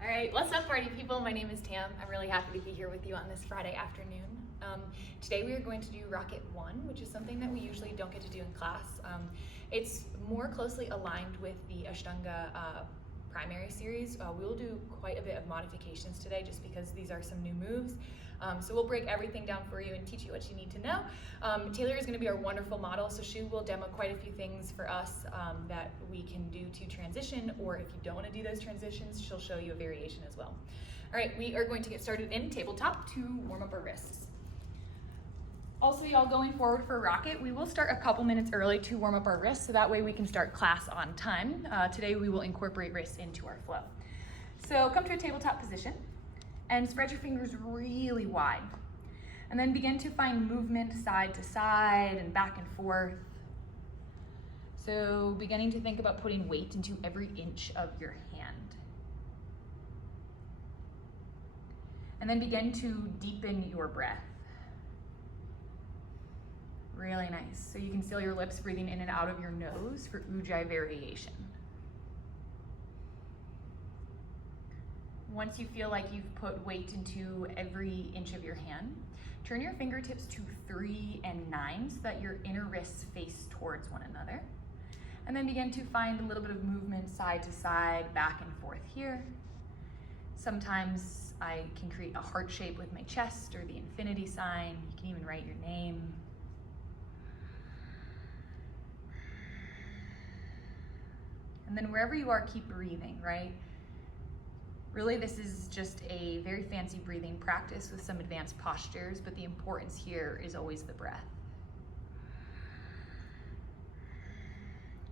All right, what's up, party people? My name is Tam. I'm really happy to be here with you on this Friday afternoon. Today we are going to do Rocket 1, which is something that we usually don't get to do in class. It's more closely aligned with the Ashtanga primary series. We will do quite a bit of modifications today just because these are some new moves. So we'll break everything down for you and teach you what you need to know. Taylor is going to be our wonderful model, so she will demo quite a few things for us that we can do to transition, or if you don't want to do those transitions, she'll show you a variation as well. All right, we are going to get started in tabletop to warm up our wrists. Also, y'all, going forward for Rocket, we will start a couple minutes early to warm up our wrists, so that way we can start class on time. Today we will incorporate wrists into our flow. So come to a tabletop position and spread your fingers really wide. And then begin to find movement side to side and back and forth. So beginning to think about putting weight into every inch of your hand. And then begin to deepen your breath. Really nice. So you can feel your lips breathing in and out of your nose for Ujjayi variation. Once you feel like you've put weight into every inch of your hand, turn your fingertips to 3 and 9 so that your inner wrists face towards one another. And then begin to find a little bit of movement side to side, back and forth here. Sometimes I can create a heart shape with my chest or the infinity sign. You can even write your name. And then wherever you are, keep breathing, right? Really, this is just a very fancy breathing practice with some advanced postures, but the importance here is always the breath.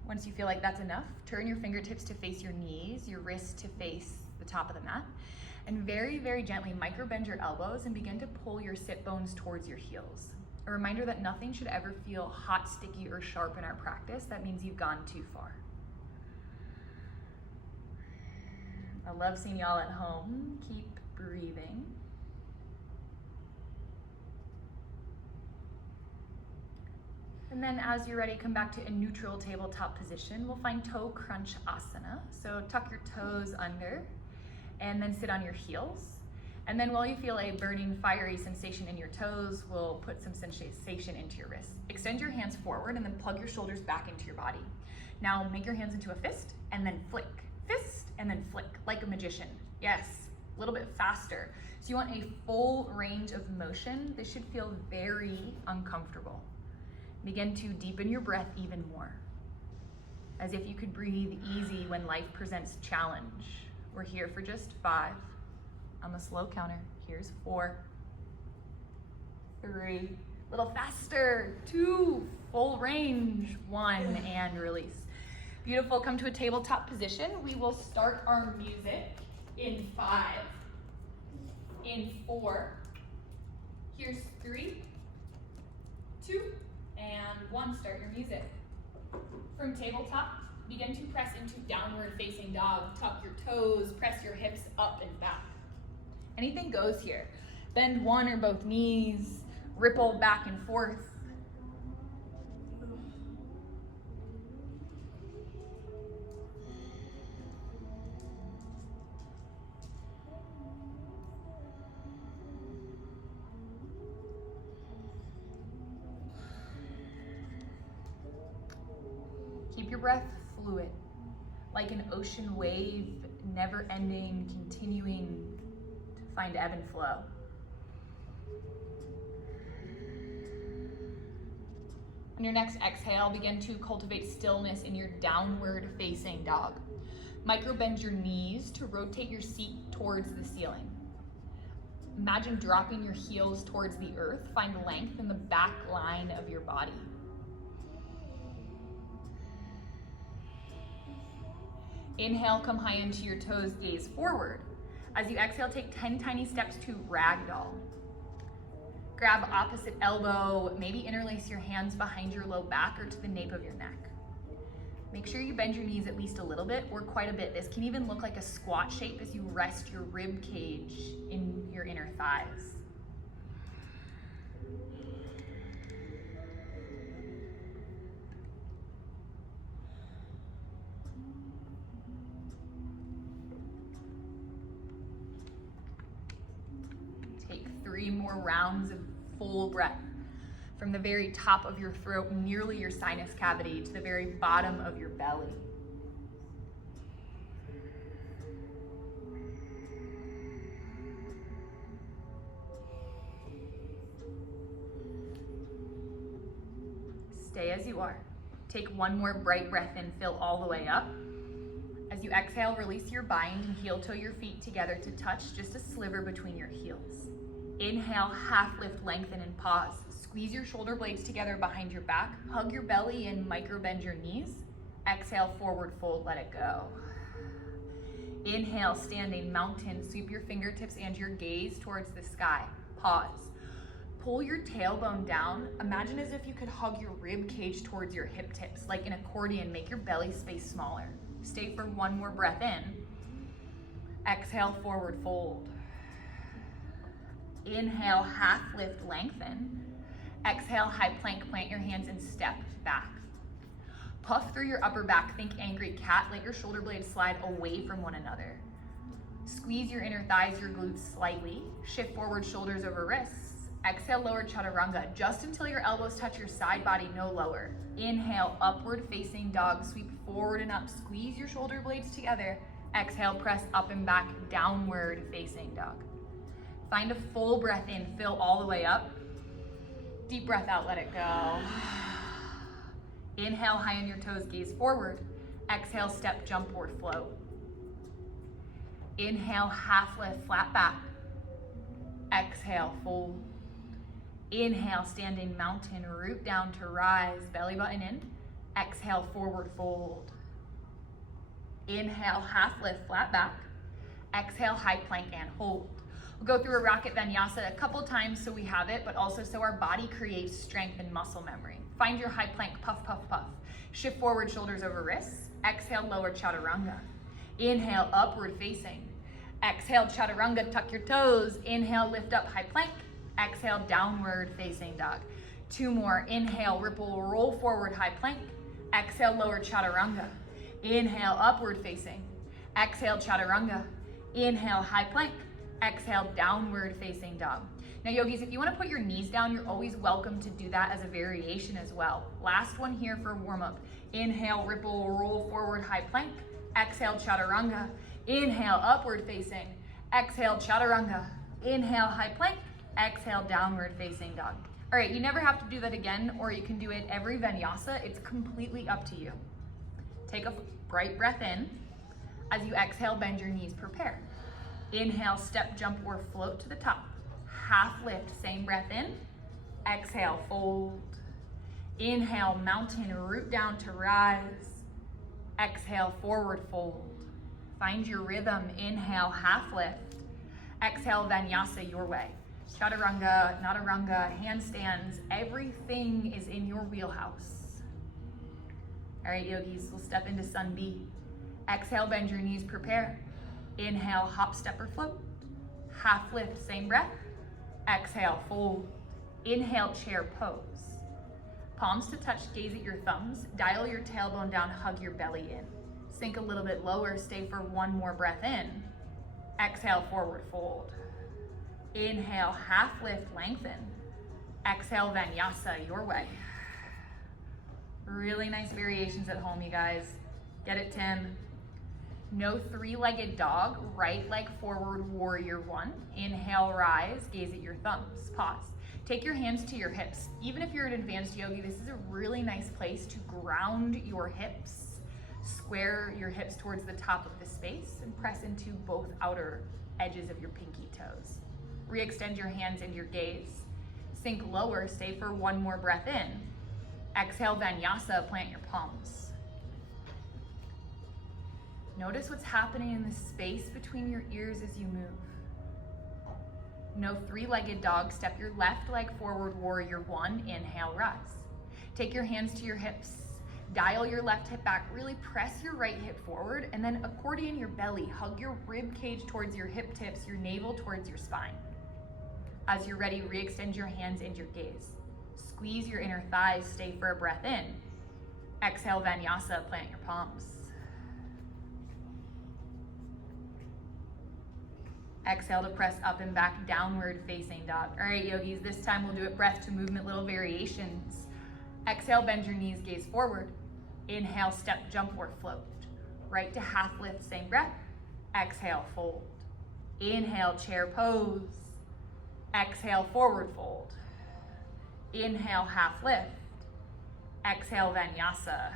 Once you feel like that's enough, turn your fingertips to face your knees, your wrists to face the top of the mat, and very, very gently micro-bend your elbows and begin to pull your sit bones towards your heels. A reminder that nothing should ever feel hot, sticky, or sharp in our practice. That means you've gone too far. I love seeing y'all at home. Keep breathing. And then as you're ready, come back to a neutral tabletop position. We'll find toe crunch asana. So tuck your toes under and then sit on your heels. And then while you feel a burning, fiery sensation in your toes, we'll put some sensation into your wrists. Extend your hands forward and then plug your shoulders back into your body. Now make your hands into a fist and then flick. Fist and then flick like a magician. Yes, a little bit faster. So you want a full range of motion. This should feel very uncomfortable. Begin to deepen your breath even more, as if you could breathe easy when life presents challenge. We're here for just 5. On the slow counter, here's 4, 3, a little faster, 2, full range, 1, and release. Beautiful, come to a tabletop position. We will start our music in 5, in 4, here's 3, 2, and 1, start your music. From tabletop, begin to press into downward facing dog. Tuck your toes, press your hips up and back. Anything goes here. Bend one or both knees, ripple back and forth. Keep your breath fluid, like an ocean wave, never ending, continuing to find ebb and flow. On your next exhale, begin to cultivate stillness in your downward facing dog. Micro bend your knees to rotate your seat towards the ceiling. Imagine dropping your heels towards the earth. Find length in the back line of your body. Inhale, come high into your toes, gaze forward. As you exhale, take 10 tiny steps to ragdoll. Grab opposite elbow, maybe interlace your hands behind your low back or to the nape of your neck. Make sure you bend your knees at least a little bit or quite a bit. This can even look like a squat shape as you rest your rib cage in your inner thighs. 3 more rounds of full breath from the very top of your throat, nearly your sinus cavity, to the very bottom of your belly. Stay as you are. Take one more bright breath in, fill all the way up. As you exhale, release your bind and heel toe your feet together to touch just a sliver between your heels. Inhale, half lift, lengthen, and pause. Squeeze your shoulder blades together behind your back. Hug your belly and micro bend your knees. Exhale, forward fold, let it go. Inhale, standing mountain. Sweep your fingertips and your gaze towards the sky. Pause. Pull your tailbone down. Imagine as if you could hug your rib cage towards your hip tips. Like an accordion, make your belly space smaller. Stay for one more breath in. Exhale, forward fold. Inhale, half lift, lengthen. Exhale, high plank, plant your hands and step back. Puff through your upper back, think angry cat. Let your shoulder blades slide away from one another. Squeeze your inner thighs, your glutes slightly. Shift forward, shoulders over wrists. Exhale, lower chaturanga, just until your elbows touch your side body, no lower. Inhale, upward facing dog, sweep forward and up. Squeeze your shoulder blades together. Exhale, press up and back, downward facing dog. Find a full breath in, fill all the way up. Deep breath out, let it go. Inhale, high on your toes, gaze forward. Exhale, step, jump, or float. Inhale, half lift, flat back. Exhale, fold. Inhale, standing mountain, root down to rise, belly button in. Exhale, forward fold. Inhale, half lift, flat back. Exhale, high plank and hold. We'll go through a rocket vinyasa a couple times so we have it, but also so our body creates strength and muscle memory. Find your high plank, puff, puff, puff. Shift forward, shoulders over wrists. Exhale, lower chaturanga. Inhale, upward facing. Exhale, chaturanga, tuck your toes. Inhale, lift up, high plank. Exhale, downward facing dog. 2 more. Inhale, ripple, roll forward, high plank. Exhale, lower chaturanga. Inhale, upward facing. Exhale, chaturanga. Inhale, high plank. Exhale, downward facing dog. Now yogis, if you want to put your knees down, you're always welcome to do that as a variation as well. Last one here for warm up. Inhale, ripple, roll forward, high plank. Exhale, chaturanga. Inhale, upward facing. Exhale, chaturanga. Inhale, high plank. Exhale, downward facing dog. All right, you never have to do that again, or you can do it every vinyasa. It's completely up to you. Take a bright breath in. As you exhale, bend your knees, prepare. Inhale, step, jump, or float to the top. Half lift, same breath in. Exhale, fold. Inhale, mountain, root down to rise. Exhale, forward fold. Find your rhythm. Inhale, half lift. Exhale, vinyasa your way. Chaturanga, nataranga, handstands, everything is in your wheelhouse. All right, yogis, we'll step into sun B. Exhale, bend your knees, prepare. Inhale, hop, step, or float. Half lift, same breath. Exhale, fold. Inhale, chair pose. Palms to touch, gaze at your thumbs. Dial your tailbone down, hug your belly in. Sink a little bit lower, stay for one more breath in. Exhale, forward fold. Inhale, half lift, lengthen. Exhale, vinyasa your way. Really nice variations at home, you guys. Get it, Tim. No 3-legged dog, right leg forward, warrior 1. Inhale, rise, gaze at your thumbs, pause. Take your hands to your hips. Even if you're an advanced yogi, this is a really nice place to ground your hips. Square your hips towards the top of the space and press into both outer edges of your pinky toes. Re-extend your hands and your gaze. Sink lower, stay for one more breath in. Exhale, vinyasa, plant your palms. Notice what's happening in the space between your ears as you move. No 3-legged dog, step your left leg forward, warrior 1, inhale, rise. Take your hands to your hips. Dial your left hip back, really press your right hip forward, and then accordion your belly. Hug your rib cage towards your hip tips, your navel towards your spine. As you're ready, re-extend your hands and your gaze. Squeeze your inner thighs, stay for a breath in. Exhale, vinyasa, plant your palms. Exhale to press up and back, downward facing dog. All right, yogis, this time we'll do it breath to movement, little variations. Exhale, bend your knees, gaze forward. Inhale, step, jump, or float. Right to half lift, same breath. Exhale, fold. Inhale, chair pose. Exhale, forward fold. Inhale, half lift. Exhale, Vinyasa.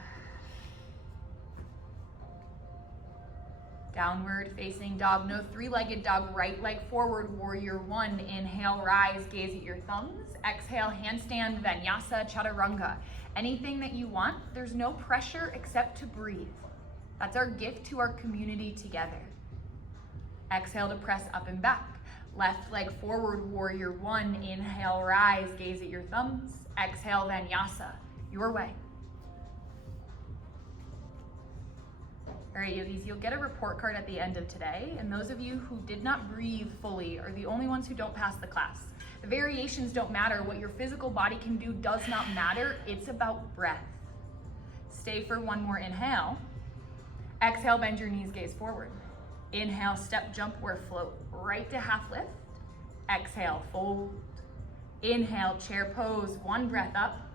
Downward facing dog, no three-legged dog, right leg forward, warrior one. Inhale, rise, gaze at your thumbs. Exhale, handstand, Vinyasa, chaturanga. Anything that you want, there's no pressure except to breathe. That's our gift to our community together. Exhale to press up and back. Left leg forward, warrior one. Inhale, rise, gaze at your thumbs. Exhale, Vinyasa, your way. All right, yogis, you'll get a report card at the end of today, and those of you who did not breathe fully are the only ones who don't pass the class. The variations don't matter. What your physical body can do does not matter. It's about breath. Stay for one more inhale. Exhale, bend your knees, gaze forward. Inhale, step, jump, or float. Right to half lift. Exhale, fold. Inhale, chair pose, one breath up.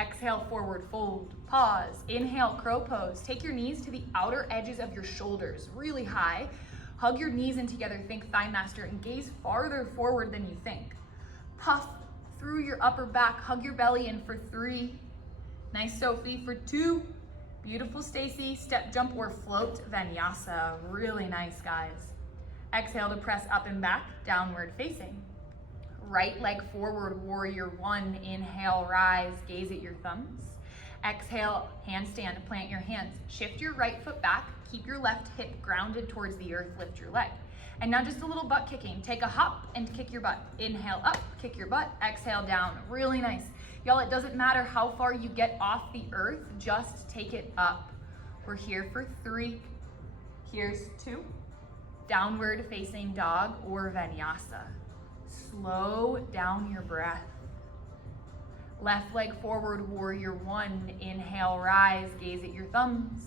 Exhale, forward fold, pause. Inhale, crow pose. Take your knees to the outer edges of your shoulders, really high. Hug your knees in together, think thigh master, and gaze farther forward than you think. Puff through your upper back, hug your belly in for 3. Nice, Sophie, for 2. Beautiful, Stacy, step, jump, or float, Vinyasa. Really nice, guys. Exhale to press up and back, downward facing. Right leg forward, warrior one. Inhale, rise, gaze at your thumbs. Exhale, handstand, plant your hands. Shift your right foot back, keep your left hip grounded towards the earth, lift your leg. And now just a little butt kicking. Take a hop and kick your butt. Inhale up, kick your butt, exhale down. Really nice. Y'all, it doesn't matter how far you get off the earth, just take it up. We're here for 3. Here's 2. Downward facing dog or Vinyasa. Slow down your breath. Left leg forward, warrior one. Inhale, rise, gaze at your thumbs.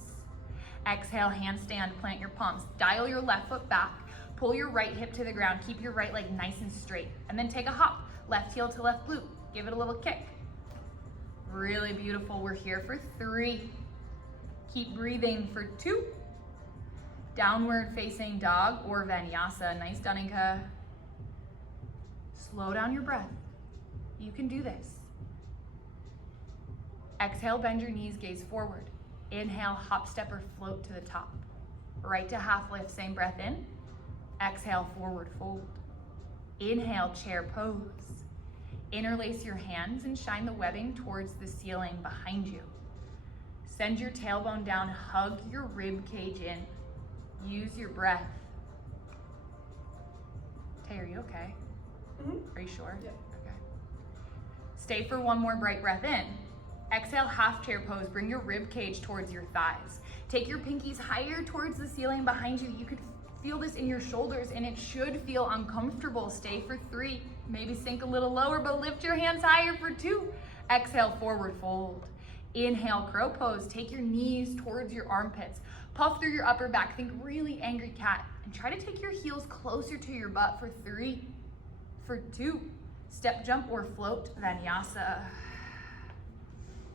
Exhale, handstand, plant your palms. Dial your left foot back, pull your right hip to the ground, keep your right leg nice and straight, and then take a hop. Left heel to left glute, give it a little kick. Really beautiful, we're here for 3. Keep breathing for 2. Downward facing dog or Vinyasa. Nice, Danica. Slow down your breath. You can do this. Exhale, bend your knees, gaze forward. Inhale, hop, step, or float to the top. Right to half lift, same breath in. Exhale, forward fold. Inhale, chair pose. Interlace your hands and shine the webbing towards the ceiling behind you. Send your tailbone down, hug your rib cage in. Use your breath. Tay, are you okay? Are you sure? Yeah. Okay. Stay for one more bright breath in. Exhale, half chair pose. Bring your rib cage towards your thighs. Take your pinkies higher towards the ceiling behind you. You could feel this in your shoulders and it should feel uncomfortable. Stay for 3. Maybe sink a little lower, but lift your hands higher for 2. Exhale, forward fold. Inhale, crow pose. Take your knees towards your armpits. Puff through your upper back. Think really angry cat. And try to take your heels closer to your butt for 3. For 2, step, jump, or float, Vinyasa.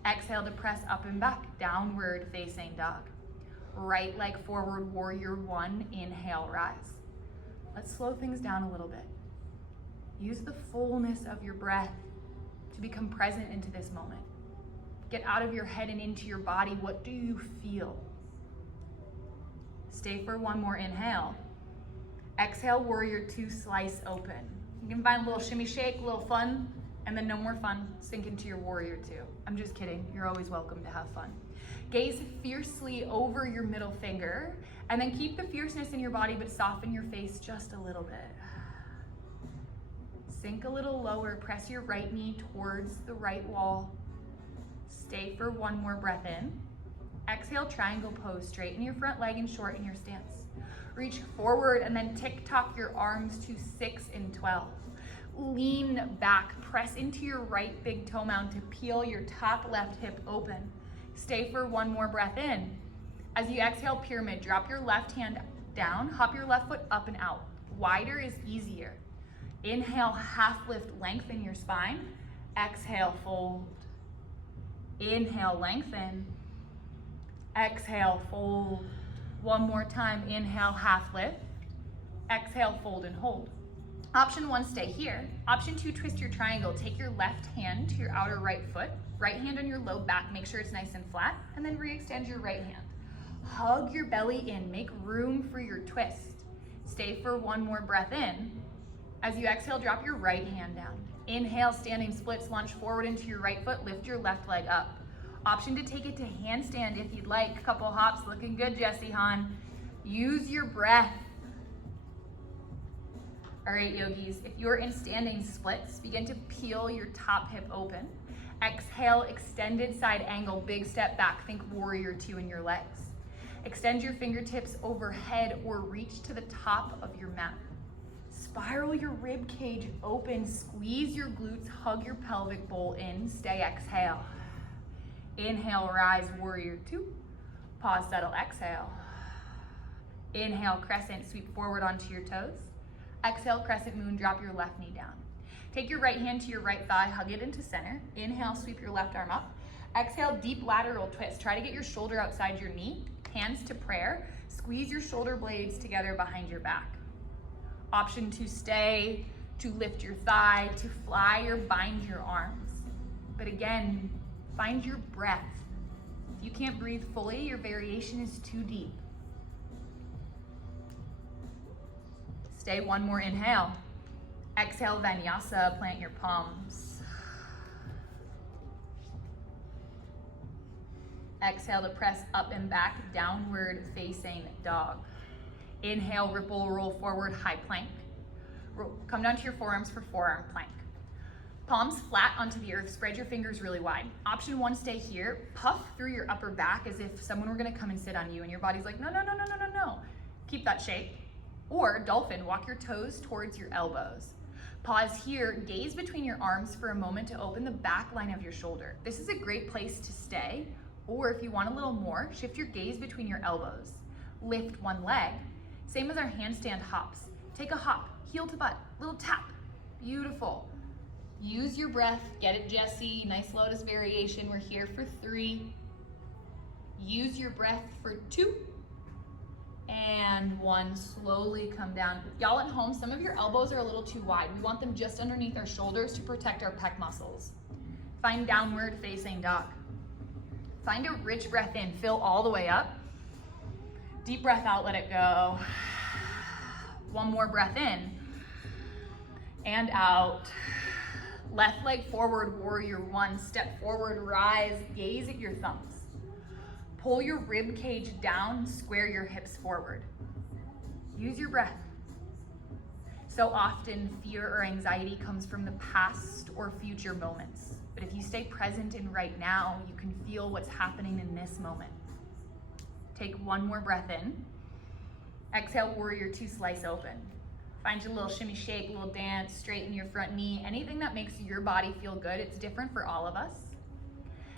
Exhale to press up and back, downward facing dog. Right leg forward, warrior one. Inhale, rise. Let's slow things down a little bit. Use the fullness of your breath to become present into this moment. Get out of your head and into your body. What do you feel? Stay for one more inhale. Exhale, warrior two, slice open. You can find a little shimmy shake, a little fun, and then no more fun, sink into your warrior two. I'm just kidding, you're always welcome to have fun. Gaze fiercely over your middle finger, and then keep the fierceness in your body, but soften your face just a little bit. Sink a little lower, press your right knee towards the right wall. Stay for one more breath in. Exhale, triangle pose, straighten your front leg and shorten your stance. Reach forward and then tick-tock your arms to 6 and 12. Lean back, press into your right big toe mound to peel your top left hip open. Stay for one more breath in. As you exhale, pyramid, drop your left hand down, hop your left foot up and out. Wider is easier. Inhale, half lift, lengthen your spine. Exhale, fold. Inhale, lengthen. Exhale, fold. One more time, inhale, half lift. Exhale, fold and hold. Option 1, stay here. Option 2, twist your triangle. Take your left hand to your outer right foot. Right hand on your low back, make sure it's nice and flat, and then re-extend your right hand. Hug your belly in, make room for your twist. Stay for one more breath in. As you exhale, drop your right hand down. Inhale, standing splits, lunge forward into your right foot, lift your left leg up. Option to take it to handstand if you'd like. Couple hops, looking good, Jessie Hahn. Use your breath. All right, yogis, if you're in standing splits, begin to peel your top hip open. Exhale, extended side angle, big step back. Think warrior 2 in your legs. Extend your fingertips overhead or reach to the top of your mat. Spiral your rib cage open, squeeze your glutes, hug your pelvic bowl in, stay, exhale. Inhale, rise, warrior 2. Pause, settle, exhale. Inhale, crescent, sweep forward onto your toes. Exhale, crescent moon, drop your left knee down. Take your right hand to your right thigh, hug it into center. Inhale, sweep your left arm up. Exhale, deep lateral twist. Try to get your shoulder outside your knee, hands to prayer. Squeeze your shoulder blades together behind your back. Option to stay, to lift your thigh, to fly or bind your arms. But again, find your breath. If you can't breathe fully, your variation is too deep. Stay, one more inhale. Exhale, Vinyasa, plant your palms. Exhale to press up and back, downward facing dog. Inhale, ripple, roll forward, high plank. Come down to your forearms for forearm plank. Palms flat onto the earth, spread your fingers really wide. Option 1, stay here. Puff through your upper back as if someone were gonna come and sit on you and your body's like, no, no, no, no, no, no, no. Keep that shape. Or dolphin, walk your toes towards your elbows. Pause here, gaze between your arms for a moment to open the back line of your shoulder. This is a great place to stay, or if you want a little more, shift your gaze between your elbows. Lift one leg. Same as our handstand hops. Take a hop, heel to butt, little tap. Beautiful. Use your breath, get it, Jessie. Nice lotus variation. We're here for 3. Use your breath for 2. And 1, slowly come down. Y'all at home, some of your elbows are a little too wide. We want them just underneath our shoulders to protect our pec muscles. Find downward facing dog. Find a rich breath in, fill all the way up. Deep breath out, let it go. One more breath in and out. Left leg forward, warrior 1. Step forward, rise, gaze at your thumbs. Pull your rib cage down, square your hips forward. Use your breath. So often fear or anxiety comes from the past or future moments. But if you stay present in right now, you can feel what's happening in this moment. Take one more breath in. Exhale, warrior 2, slice open. Find your little shimmy shake, little dance, straighten your front knee, anything that makes your body feel good. It's different for all of us.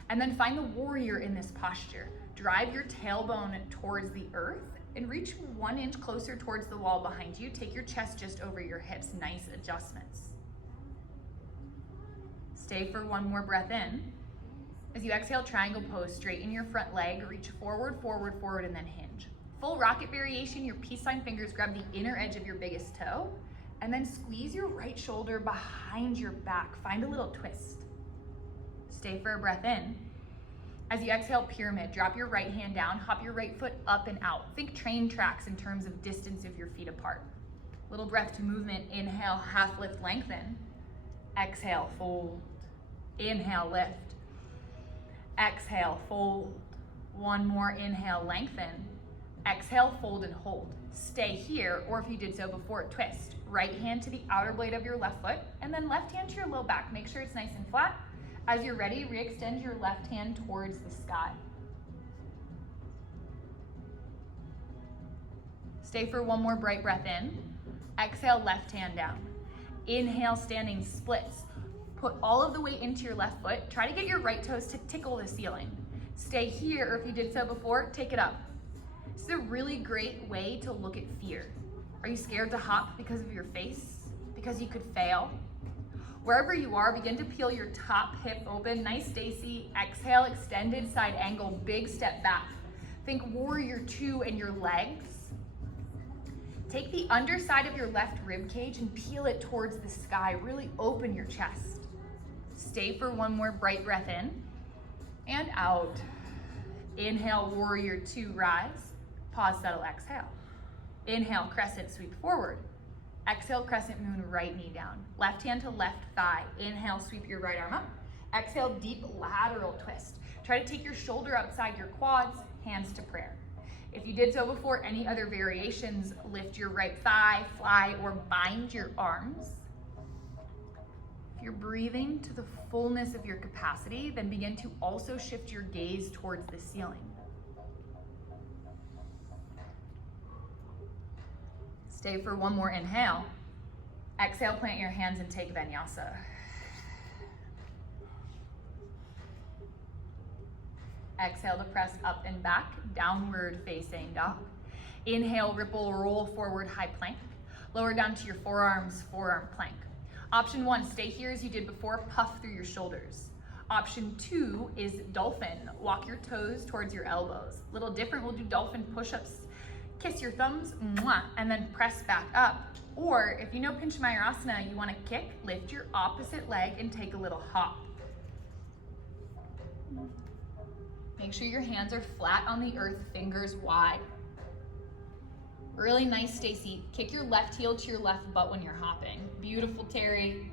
And then find the warrior in this posture. Drive your tailbone towards the earth and reach 1 inch closer towards the wall behind you. Take your chest just over your hips. Nice adjustments. Stay for one more breath in. As you exhale, triangle pose, straighten your front leg, reach forward, forward, forward, and then hinge. Full rocket variation, your peace sign fingers grab the inner edge of your biggest toe, and then squeeze your right shoulder behind your back. Find a little twist. Stay for a breath in. As you exhale, pyramid, drop your right hand down, hop your right foot up and out. Think train tracks in terms of distance of your feet apart. Little breath to movement. Inhale, half lift, lengthen. Exhale, fold. Inhale, lift. Exhale, fold. One more, inhale, lengthen. Exhale, fold and hold. Stay here, or if you did so before, twist. Right hand to the outer blade of your left foot, and then left hand to your low back. Make sure it's nice and flat. As you're ready, re-extend your left hand towards the sky. Stay for one more bright breath in. Exhale, left hand down. Inhale, standing splits. Put all of the weight into your left foot. Try to get your right toes to tickle the ceiling. Stay here, or if you did so before, take it up. This is a really great way to look at fear. Are you scared to hop because of your face? Because you could fail? Wherever you are, begin to peel your top hip open. Nice, Stacy. Exhale, extended side angle, big step back. Think warrior 2 in your legs. Take the underside of your left rib cage and peel it towards the sky. Really open your chest. Stay for one more bright breath in and out. Inhale, warrior 2, rise. Pause, settle, exhale. Inhale, crescent, sweep forward. Exhale, crescent moon, right knee down. Left hand to left thigh. Inhale, sweep your right arm up. Exhale, deep lateral twist. Try to take your shoulder outside your quads, hands to prayer. If you did so before, any other variations, lift your right thigh, fly, or bind your arms. If you're breathing to the fullness of your capacity, then begin to also shift your gaze towards the ceiling. Stay for one more inhale. Exhale, plant your hands and take Vinyasa. Exhale to press up and back, downward facing dog. Inhale, ripple, roll forward, high plank. Lower down to your forearms, forearm plank. Option 1, stay here as you did before, puff through your shoulders. Option 2 is dolphin. Walk your toes towards your elbows. Little different, we'll do dolphin push-ups. Kiss your thumbs, mwah, and then press back up. Or if you know Pinch Mayurasana, you want to kick, lift your opposite leg and take a little hop. Make sure your hands are flat on the earth, fingers wide. Really nice, Stacy. Kick your left heel to your left butt when you're hopping. Beautiful, Terry.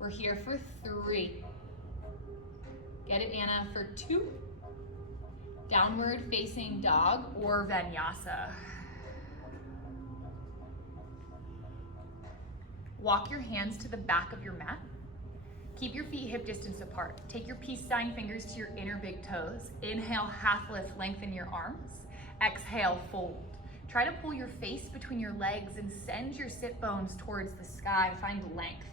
We're here for 3. Get it, Anna, for 2. Downward facing dog or Vinyasa. Walk your hands to the back of your mat. Keep your feet hip distance apart. Take your peace sign fingers to your inner big toes. Inhale, half lift, lengthen your arms. Exhale, fold. Try to pull your face between your legs and send your sit bones towards the sky. Find length.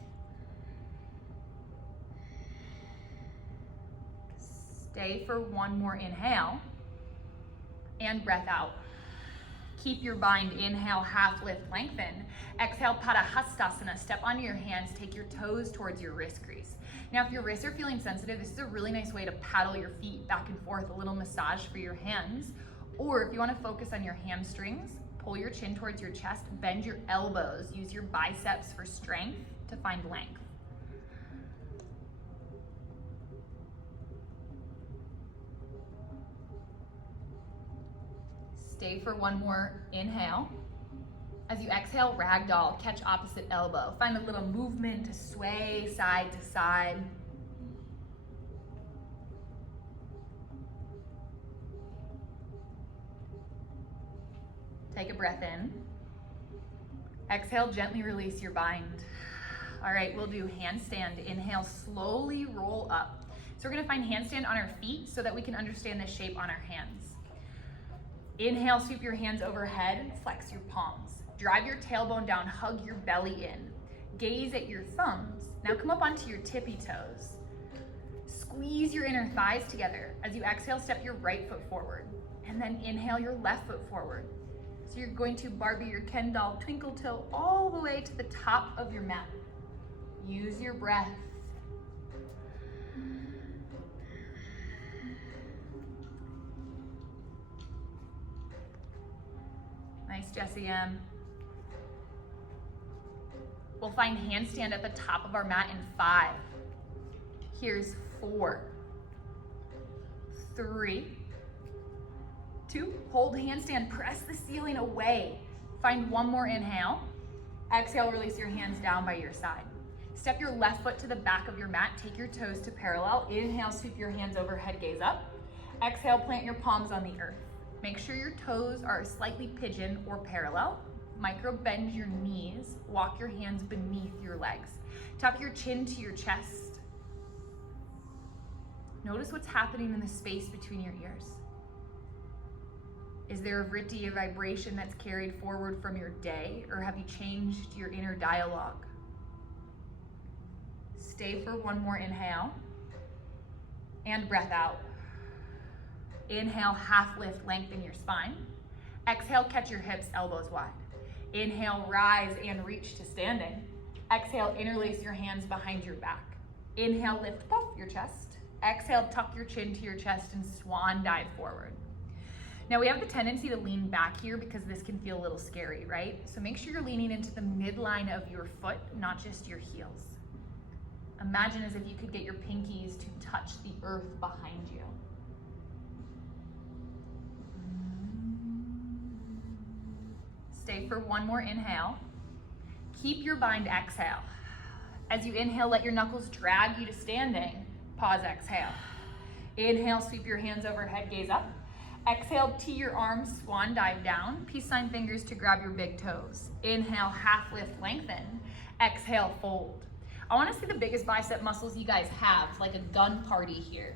Stay for one more inhale and breath out. Keep your bind. Inhale, half lift, lengthen. Exhale, Padahastasana. Step onto your hands, take your toes towards your wrist crease. Now, if your wrists are feeling sensitive, this is a really nice way to paddle your feet back and forth, a little massage for your hands. Or if you want to focus on your hamstrings, pull your chin towards your chest, bend your elbows, use your biceps for strength to find length. Stay for one more inhale. As you exhale, ragdoll, catch opposite elbow. Find a little movement to sway side to side. Take a breath in. Exhale, gently release your bind. All right, we'll do handstand. Inhale, slowly roll up. So we're gonna find handstand on our feet so that we can understand the shape on our hands. Inhale, sweep your hands overhead, flex your palms. Drive your tailbone down, hug your belly in. Gaze at your thumbs. Now come up onto your tippy toes. Squeeze your inner thighs together. As you exhale, step your right foot forward. And then inhale your left foot forward. So you're going to Barbie your Ken doll, twinkle toe all the way to the top of your mat. Use your breath. Nice, Jessie M. We'll find handstand at the top of our mat in 5. Here's 4, 3, 2. Hold handstand, press the ceiling away. Find one more inhale. Exhale, release your hands down by your side. Step your left foot to the back of your mat, take your toes to parallel. Inhale, sweep your hands overhead, gaze up. Exhale, plant your palms on the earth. Make sure your toes are slightly pigeon or parallel. Micro bend your knees, walk your hands beneath your legs. Tuck your chin to your chest. Notice what's happening in the space between your ears. Is there a vritti, a vibration that's carried forward from your day, or have you changed your inner dialogue? Stay for one more inhale and breath out. Inhale, half lift, lengthen your spine. Exhale, catch your hips, elbows wide. Inhale, rise and reach to standing. Exhale, interlace your hands behind your back. Inhale, lift, puff your chest. Exhale, tuck your chin to your chest and swan dive forward. Now we have the tendency to lean back here because this can feel a little scary, right? So make sure you're leaning into the midline of your foot, not just your heels. Imagine as if you could get your pinkies to touch the earth behind you. Stay for one more inhale. Keep your bind, exhale. As you inhale, let your knuckles drag you to standing. Pause, exhale. Inhale, sweep your hands overhead, gaze up. Exhale, tee your arms, swan dive down. Peace sign fingers to grab your big toes. Inhale, half lift, lengthen. Exhale, fold. I want to see the biggest bicep muscles you guys have, like a gun party here.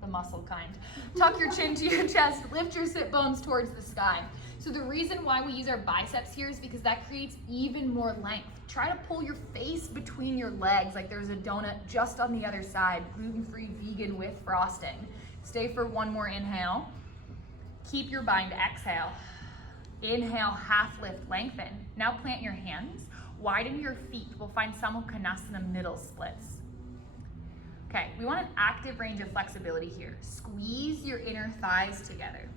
The muscle kind. Tuck your chin to your chest, lift your sit bones towards the sky. So the reason why we use our biceps here is because that creates even more length. Try to pull your face between your legs like there's a donut just on the other side, gluten-free, vegan with frosting. Stay for one more inhale. Keep your bind, exhale. Inhale, half lift, lengthen. Now plant your hands, widen your feet. We'll find Samukhanasana middle splits. Okay, we want an active range of flexibility here. Squeeze your inner thighs together.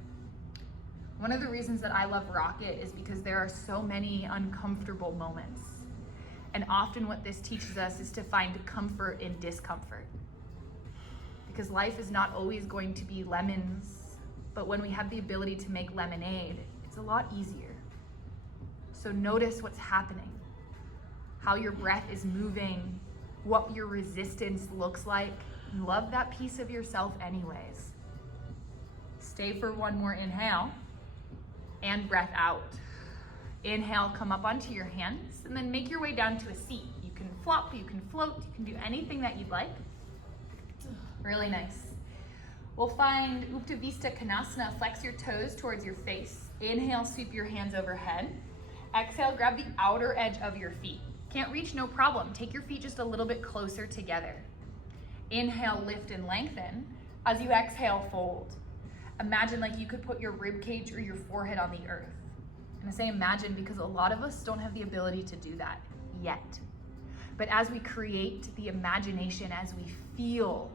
One of the reasons that I love Rocket is because there are so many uncomfortable moments. And often what this teaches us is to find comfort in discomfort. Because life is not always going to be lemons, but when we have the ability to make lemonade, it's a lot easier. So notice what's happening, how your breath is moving, what your resistance looks like. Love that piece of yourself anyways. Stay for one more inhale and breath out. Inhale, come up onto your hands and then make your way down to a seat. You can flop, you can float, you can do anything that you'd like. Really nice. We'll find Uttanasana Konasana, flex your toes towards your face. Inhale, sweep your hands overhead. Exhale, grab the outer edge of your feet. Can't reach, no problem. Take your feet just a little bit closer together. Inhale, lift and lengthen. As you exhale, fold. Imagine like you could put your rib cage or your forehead on the earth. And I say imagine because a lot of us don't have the ability to do that yet. But as we create the imagination, as we feel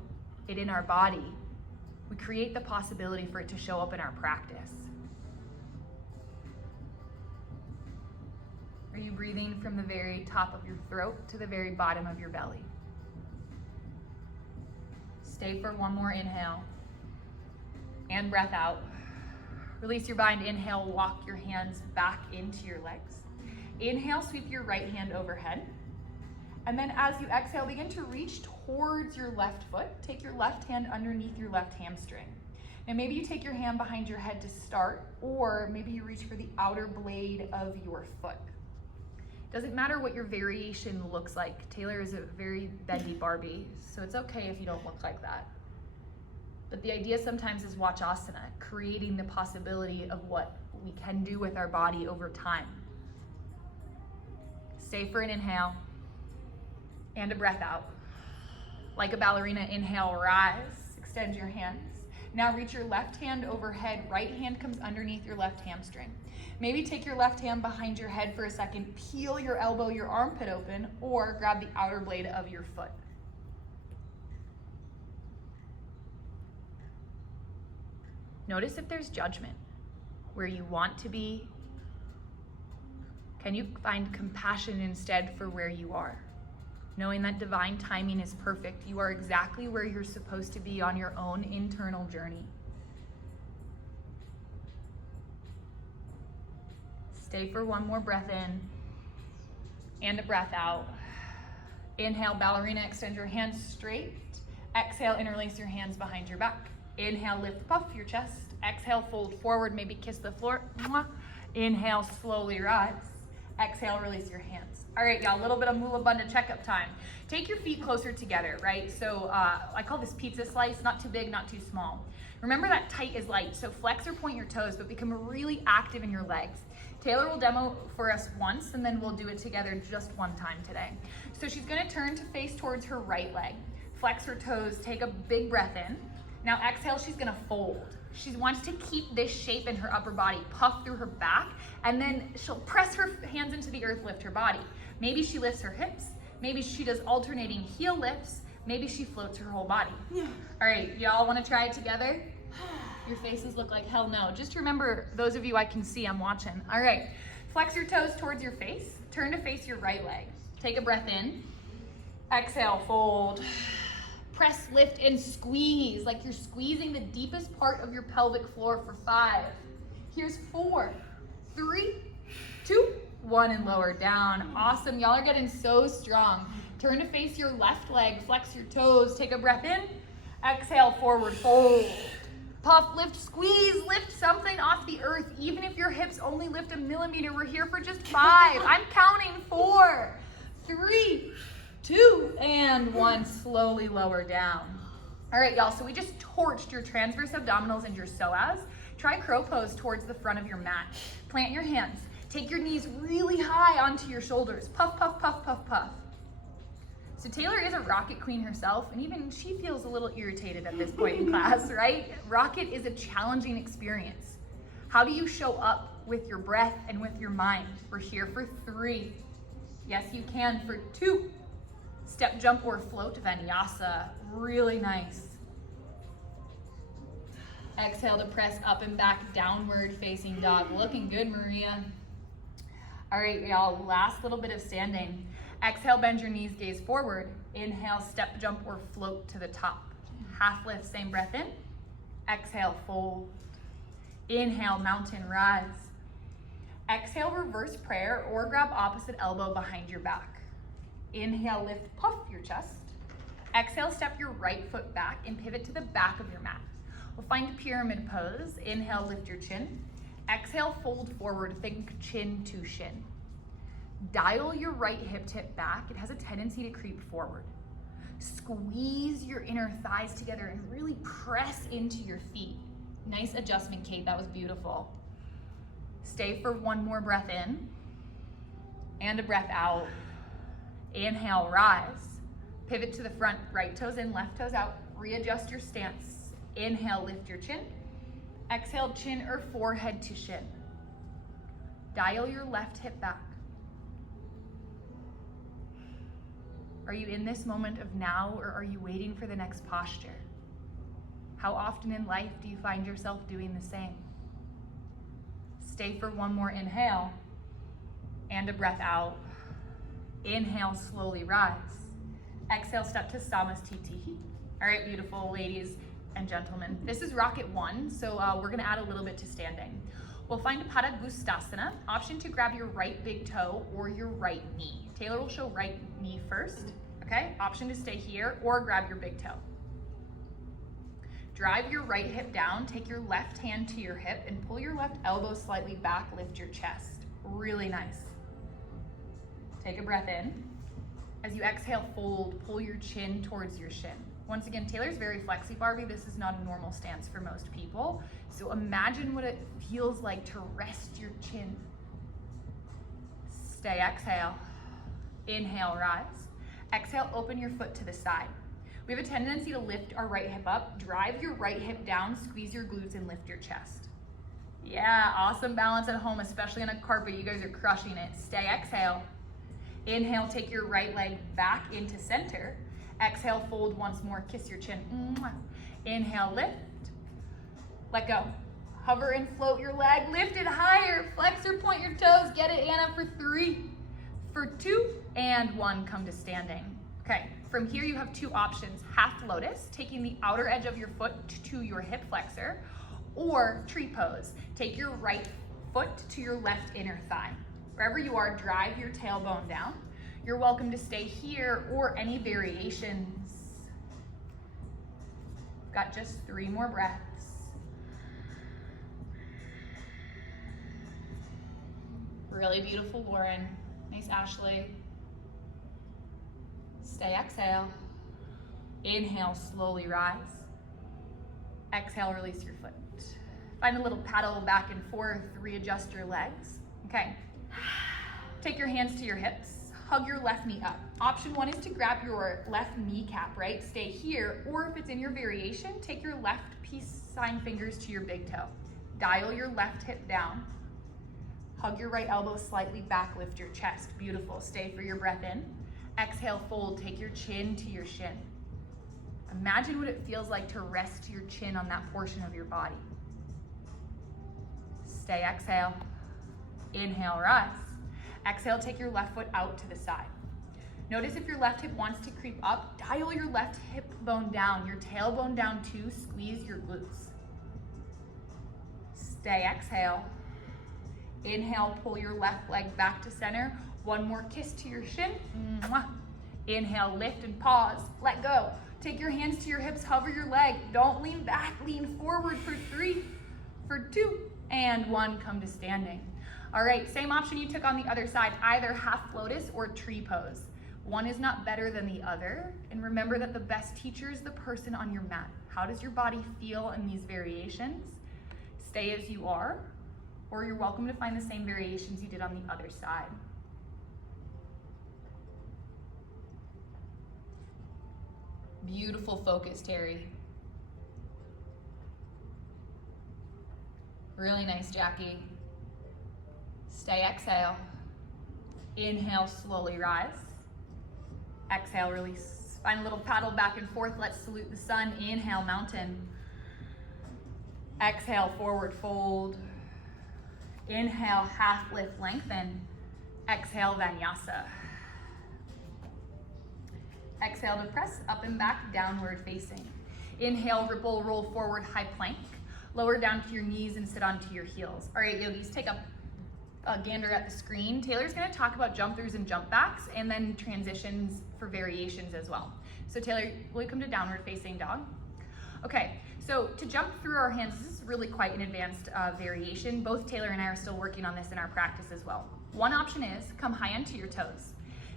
it in our body, we create the possibility for it to show up in our practice. Are you breathing from the very top of your throat to the very bottom of your belly? Stay for one more inhale and breath out. Release your bind, inhale, walk your hands back into your legs. Inhale, sweep your right hand overhead. And then as you exhale, begin to reach towards your left foot. Take your left hand underneath your left hamstring. Now maybe you take your hand behind your head to start, or maybe you reach for the outer blade of your foot. Doesn't matter what your variation looks like. Taylor is a very bendy Barbie, so it's okay if you don't look like that. But the idea sometimes is Vajrasana, creating the possibility of what we can do with our body over time. Stay for an inhale and a breath out. Like a ballerina, inhale, rise, extend your hands. Now reach your left hand overhead, right hand comes underneath your left hamstring. Maybe take your left hand behind your head for a second, peel your elbow, your armpit open, or grab the outer blade of your foot. Notice if there's judgment where you want to be. Can you find compassion instead for where you are? Knowing that divine timing is perfect, you are exactly where you're supposed to be on your own internal journey. Stay for one more breath in and a breath out. Inhale, ballerina, extend your hands straight. Exhale, interlace your hands behind your back. Inhale, lift, puff your chest. Exhale, fold forward, maybe kiss the floor. Inhale, slowly rise. Exhale, release your hands. All right, y'all, a little bit of Mula Bandha checkup time. Take your feet closer together, right? So I call this pizza slice, not too big, not too small. Remember that tight is light, so flex or point your toes, but become really active in your legs. Taylor will demo for us once, and then we'll do it together just one time today. So she's gonna turn to face towards her right leg. Flex her toes, take a big breath in. Now exhale, she's gonna fold. She wants to keep this shape in her upper body, puff through her back, and then she'll press her hands into the earth, lift her body. Maybe she lifts her hips. Maybe she does alternating heel lifts. Maybe she floats her whole body. All right, y'all wanna try it together? Your faces look like hell no. Just remember, those of you I can see, I'm watching. All right, flex your toes towards your face. Turn to face your right leg. Take a breath in. Exhale, fold. Press, lift, and squeeze like you're squeezing the deepest part of your pelvic floor for 5. Here's 4, 3, 2, 1, and lower down. Awesome, y'all are getting so strong. Turn to face your left leg, flex your toes, take a breath in. Exhale, forward fold. Puff, lift, squeeze, lift something off the earth. Even if your hips only lift a millimeter, we're here for just 5. I'm counting 4, 3, 2, and 1. Slowly lower down. All right, y'all, so we just torched your transverse abdominals and your psoas. Try crow pose towards the front of your mat. Plant your hands. Take your knees really high onto your shoulders. Puff, puff, puff, puff, puff. So Taylor is a rocket queen herself, and even she feels a little irritated at this point in class, right? Rocket is a challenging experience. How do you show up with your breath and with your mind? We're here for 3. Yes, you can for 2. Step, jump, or float, Vinyasa. Really nice. Exhale to press up and back, downward facing dog. Looking good, Maria. All right, y'all, last little bit of standing. Exhale, bend your knees, gaze forward. Inhale, step, jump, or float to the top. Half lift, same breath in. Exhale, fold. Inhale, mountain rise. Exhale, reverse prayer, or grab opposite elbow behind your back. Inhale, lift, puff your chest. Exhale, step your right foot back and pivot to the back of your mat. We'll find pyramid pose. Inhale, lift your chin. Exhale, fold forward, think chin to shin. Dial your right hip tip back. It has a tendency to creep forward. Squeeze your inner thighs together and really press into your feet. Nice adjustment, Kate, that was beautiful. Stay for 1 more breath in and a breath out. Inhale, rise. Pivot to the front, right toes in, left toes out. Readjust your stance. Inhale, lift your chin. Exhale, chin or forehead to shin. Dial your left hip back. Are you in this moment of now, or are you waiting for the next posture? How often in life do you find yourself doing the same? Stay for 1 more inhale and a breath out. Inhale, slowly rise. Exhale, step to Samasthiti. All right, beautiful ladies and gentlemen. This is Rocket 1, so we're gonna add a little bit to standing. We'll find Padangusthasana, option to grab your right big toe or your right knee. Taylor will show right knee first, okay? Option to stay here or grab your big toe. Drive your right hip down, take your left hand to your hip and pull your left elbow slightly back, lift your chest. Really nice. Take a breath in. As you exhale, fold, pull your chin towards your shin. Once again, Taylor's very flexi Barbie. This is not a normal stance for most people. So imagine what it feels like to rest your chin. Stay, exhale. Inhale, rise. Exhale, open your foot to the side. We have a tendency to lift our right hip up, drive your right hip down, squeeze your glutes and lift your chest. Yeah, awesome balance at home, especially on a carpet. You guys are crushing it. Stay, exhale. Inhale, take your right leg back into center. Exhale, fold once more, kiss your chin. Inhale, lift. Let go. Hover and float your leg, lift it higher. Flex or point your toes, get it, Anna, for 3, for 2, and 1, come to standing. Okay, from here you have 2 options. Half lotus, taking the outer edge of your foot to your hip flexor, or tree pose. Take your right foot to your left inner thigh. Wherever you are, drive your tailbone down. You're welcome to stay here or any variations. Got just 3 more breaths. Really beautiful, Warren. Nice, Ashley. Stay, exhale. Inhale, slowly rise. Exhale, release your foot. Find a little paddle back and forth, readjust your legs. Okay. Take your hands to your hips, hug your left knee up. Option 1 is to grab your left kneecap, right? Stay here, or if it's in your variation, take your left peace sign fingers to your big toe. Dial your left hip down. Hug your right elbow slightly back, lift your chest. Beautiful. Stay for your breath in. Exhale, fold. Take your chin to your shin. Imagine what it feels like to rest your chin on that portion of your body. Stay, exhale. Inhale, rise. Exhale, take your left foot out to the side. Notice if your left hip wants to creep up, dial your left hip bone down, your tailbone down too, squeeze your glutes. Stay, exhale. Inhale, pull your left leg back to center. One more kiss to your shin. Mwah. Inhale, lift and pause. Let go. Take your hands to your hips, hover your leg. Don't lean back, lean forward for 3, for 2, and 1. Come to standing. All right, same option you took on the other side, either half lotus or tree pose. One is not better than the other. And remember that the best teacher is the person on your mat. How does your body feel in these variations? Stay as you are, or you're welcome to find the same variations you did on the other side. Beautiful focus, Terry. Really nice, Jackie. Stay, exhale. Inhale, slowly rise. Exhale, release. Find a little paddle back and forth. Let's salute the sun. Inhale, mountain. Exhale, forward fold. Inhale, half lift, lengthen. Exhale, Vinyasa. Exhale to press up and back, downward facing. Inhale, ripple, roll forward, high plank. Lower down to your knees and sit onto your heels. All right, yogis, take a gander at the screen. Taylor's gonna talk about jump throughs and jump backs and then transitions for variations as well. So Taylor, will you come to downward facing dog? Okay, so to jump through our hands, this is really quite an advanced variation. Both Taylor and I are still working on this in our practice as well. One option is come high onto your toes.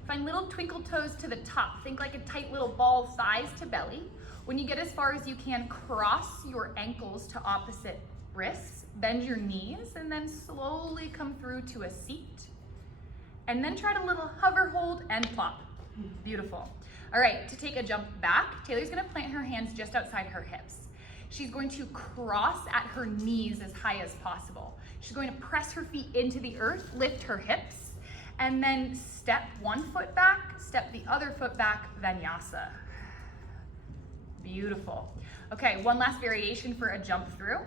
Find little twinkle toes to the top. Think like a tight little ball, thighs to belly. When you get as far as you can, cross your ankles to opposite wrists, bend your knees, and then slowly come through to a seat. And then try to little hover, hold, and plop. Beautiful. All right, to take a jump back, Taylor's gonna plant her hands just outside her hips. She's going to cross at her knees as high as possible. She's going to press her feet into the earth, lift her hips, and then step one foot back, step the other foot back, Vinyasa. Beautiful. Okay, one last variation for a jump through.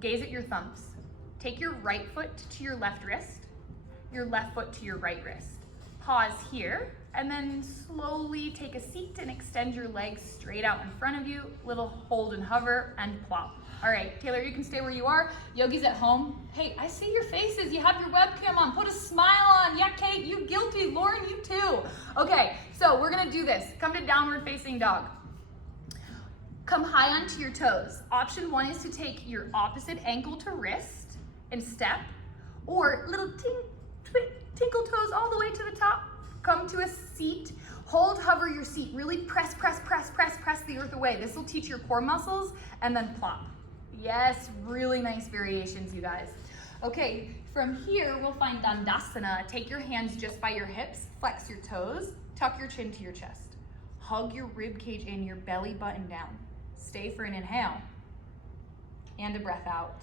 Gaze at your thumbs. Take your right foot to your left wrist, your left foot to your right wrist. Pause here, and then slowly take a seat and extend your legs straight out in front of you. Little hold and hover and plop. All right, Taylor, you can stay where you are. Yogis at home, hey, I see your faces. You have your webcam on. Put a smile on. Yeah, Kate, you guilty. Lauren, you too. Okay, so we're gonna do this. Come to downward facing dog. Come high onto your toes. Option 1 is to take your opposite ankle to wrist and step, or little tinkle toes all the way to the top. Come to a seat. Hold, hover your seat. Really press the earth away. This will teach your core muscles, and then plop. Yes, really nice variations, you guys. Okay, from here, we'll find Dandasana. Take your hands just by your hips, flex your toes, tuck your chin to your chest. Hug your rib cage in, your belly button down. Stay for an inhale and a breath out.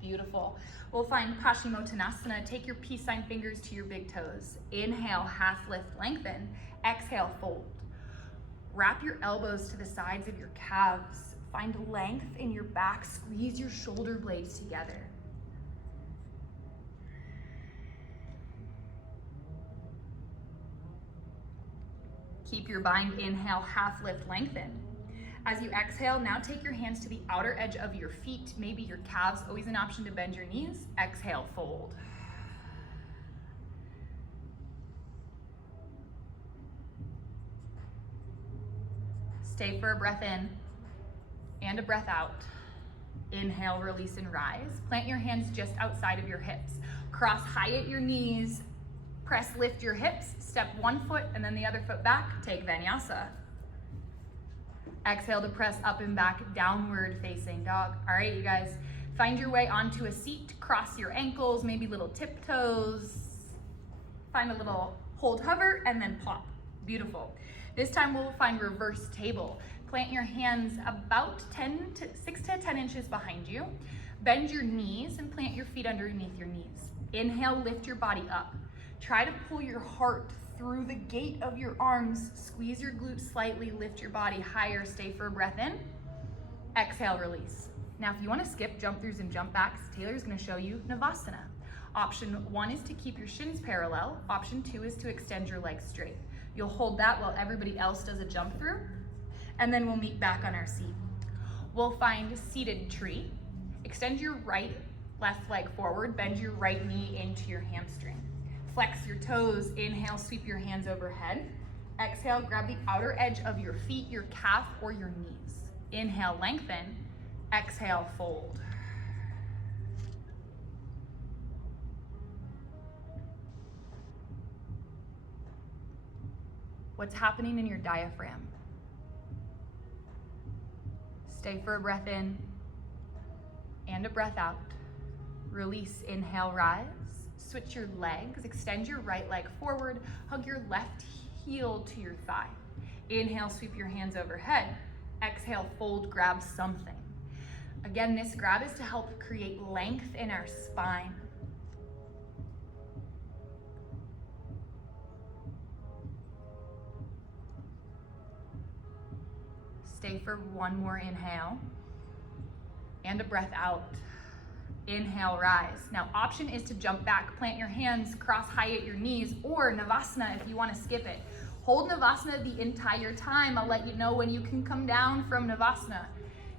Beautiful. We'll find Paschimottanasana. Take your peace sign fingers to your big toes. Inhale, half lift, lengthen. Exhale, fold. Wrap your elbows to the sides of your calves. Find length in your back. Squeeze your shoulder blades together. Keep your bind. Inhale, half lift, lengthen. As you exhale, now take your hands to the outer edge of your feet, maybe your calves, always an option to bend your knees. Exhale, fold. Stay for a breath in and a breath out. Inhale, release and rise. Plant your hands just outside of your hips. Cross high at your knees, press, lift your hips, step one foot and then the other foot back, take Vinyasa. Exhale to press up and back, downward facing dog. All right, you guys, find your way onto a seat, cross your ankles, maybe little tiptoes. Find a little hold, hover, and then plop. Beautiful. This time we'll find reverse table. Plant your hands about 6 to 10 inches behind you. Bend your knees and plant your feet underneath your knees. Inhale, lift your body up. Try to pull your heart through the gate of your arms. Squeeze your glutes slightly, lift your body higher. Stay for a breath in. Exhale, release. Now, if you want to skip jump throughs and jump backs, Taylor's going to show you Navasana. Option 1 is to keep your shins parallel. Option 2 is to extend your legs straight. You'll hold that while everybody else does a jump through, and then we'll meet back on our seat. We'll find seated tree. Extend your left leg forward, bend your right knee into your hamstring. Flex your toes, inhale, sweep your hands overhead. Exhale, grab the outer edge of your feet, your calf, or your knees. Inhale, lengthen. Exhale, fold. What's happening in your diaphragm? Stay for a breath in and a breath out. Release, inhale, rise. Switch your legs, extend your right leg forward, hug your left heel to your thigh. Inhale, sweep your hands overhead. Exhale, fold, grab something. Again, this grab is to help create length in our spine. Stay for one more inhale and a breath out. Inhale, rise. Now, option is to jump back, plant your hands, cross high at your knees, or Navasana if you want to skip it. Hold Navasana the entire time. I'll let you know when you can come down from Navasana.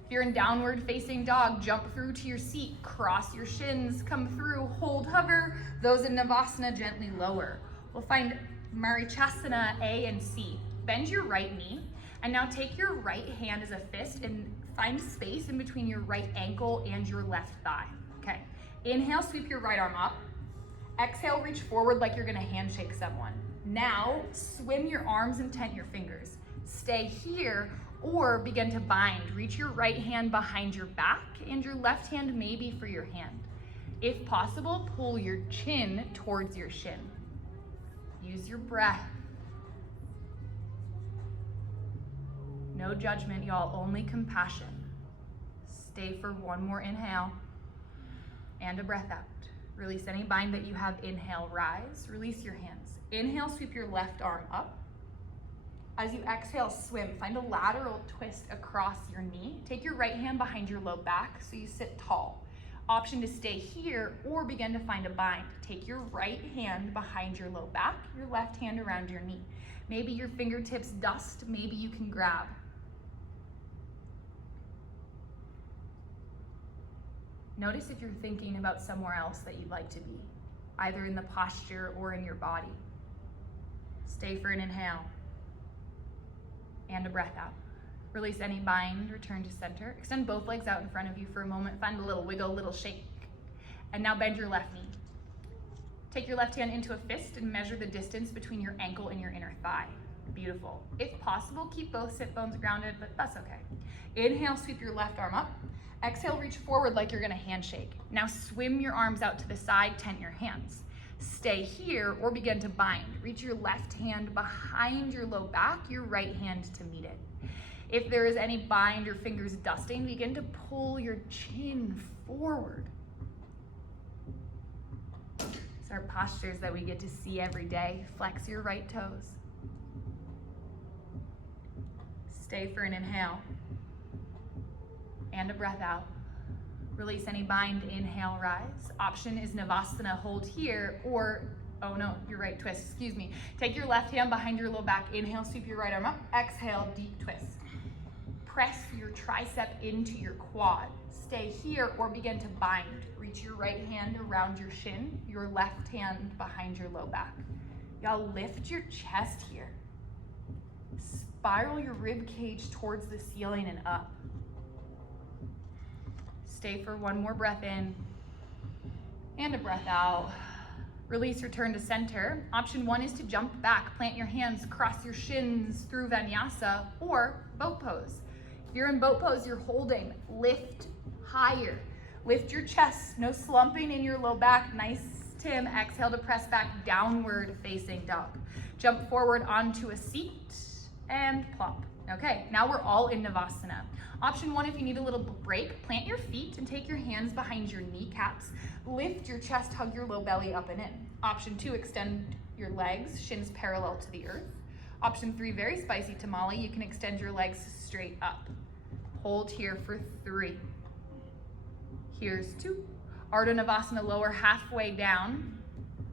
If you're in downward facing dog, jump through to your seat, cross your shins, come through, hold, hover. Those in Navasana, gently lower. We'll find Marichasana A and C. Bend your right knee, and now take your right hand as a fist and find space in between your right ankle and your left thigh. Okay, inhale, sweep your right arm up. Exhale, reach forward like you're gonna handshake someone. Now, swim your arms and tent your fingers. Stay here or begin to bind. Reach your right hand behind your back and your left hand maybe for your hand. If possible, pull your chin towards your shin. Use your breath. No judgment, y'all, only compassion. Stay for one more inhale and a breath out. Release any bind that you have. Inhale, rise. Release your hands. Inhale, sweep your left arm up. As you exhale, swim. Find a lateral twist across your knee. Take your right hand behind your low back so you sit tall. Option to stay here or begin to find a bind. Take your right hand behind your low back, your left hand around your knee. Maybe your fingertips dust, maybe you can grab. Notice if you're thinking about somewhere else that you'd like to be, either in the posture or in your body. Stay for an inhale and a breath out. Release any bind, return to center. Extend both legs out in front of you for a moment. Find a little wiggle, little shake. And now bend your left knee. Take your left hand into a fist and measure the distance between your ankle and your inner thigh. Beautiful. If possible, keep both sit bones grounded, but that's okay. Inhale, sweep your left arm up. Exhale, reach forward like you're gonna handshake. Now swim your arms out to the side, tent your hands. Stay here or begin to bind. Reach your left hand behind your low back, your right hand to meet it. If there is any bind or fingers dusting, begin to pull your chin forward. These are postures that we get to see every day. Flex your right toes. Stay for an inhale and a breath out. Release any bind, inhale, rise. Option is Navasana, hold here, or, oh no, your right twist, excuse me. Take your left hand behind your low back, inhale, sweep your right arm up, exhale, deep twist. Press your tricep into your quad. Stay here or begin to bind. Reach your right hand around your shin, your left hand behind your low back. Y'all lift your chest here. Spiral your rib cage towards the ceiling and up. Stay for one more breath in and a breath out. Release, return to center. Option 1 is to jump back, plant your hands, cross your shins through Vinyasa or boat pose. If you're in boat pose, you're holding, lift higher. Lift your chest, no slumping in your low back. Nice, Tim. Exhale to press back, downward facing dog. Jump forward onto a seat and plop. Okay, now we're all in Navasana. Option 1, if you need a little break, plant your feet and take your hands behind your kneecaps. Lift your chest, hug your low belly up and in. Option 2, extend your legs, shins parallel to the earth. Option 3, very spicy tamale, you can extend your legs straight up. Hold here for 3. Here's 2. Ardha Navasana, lower halfway down.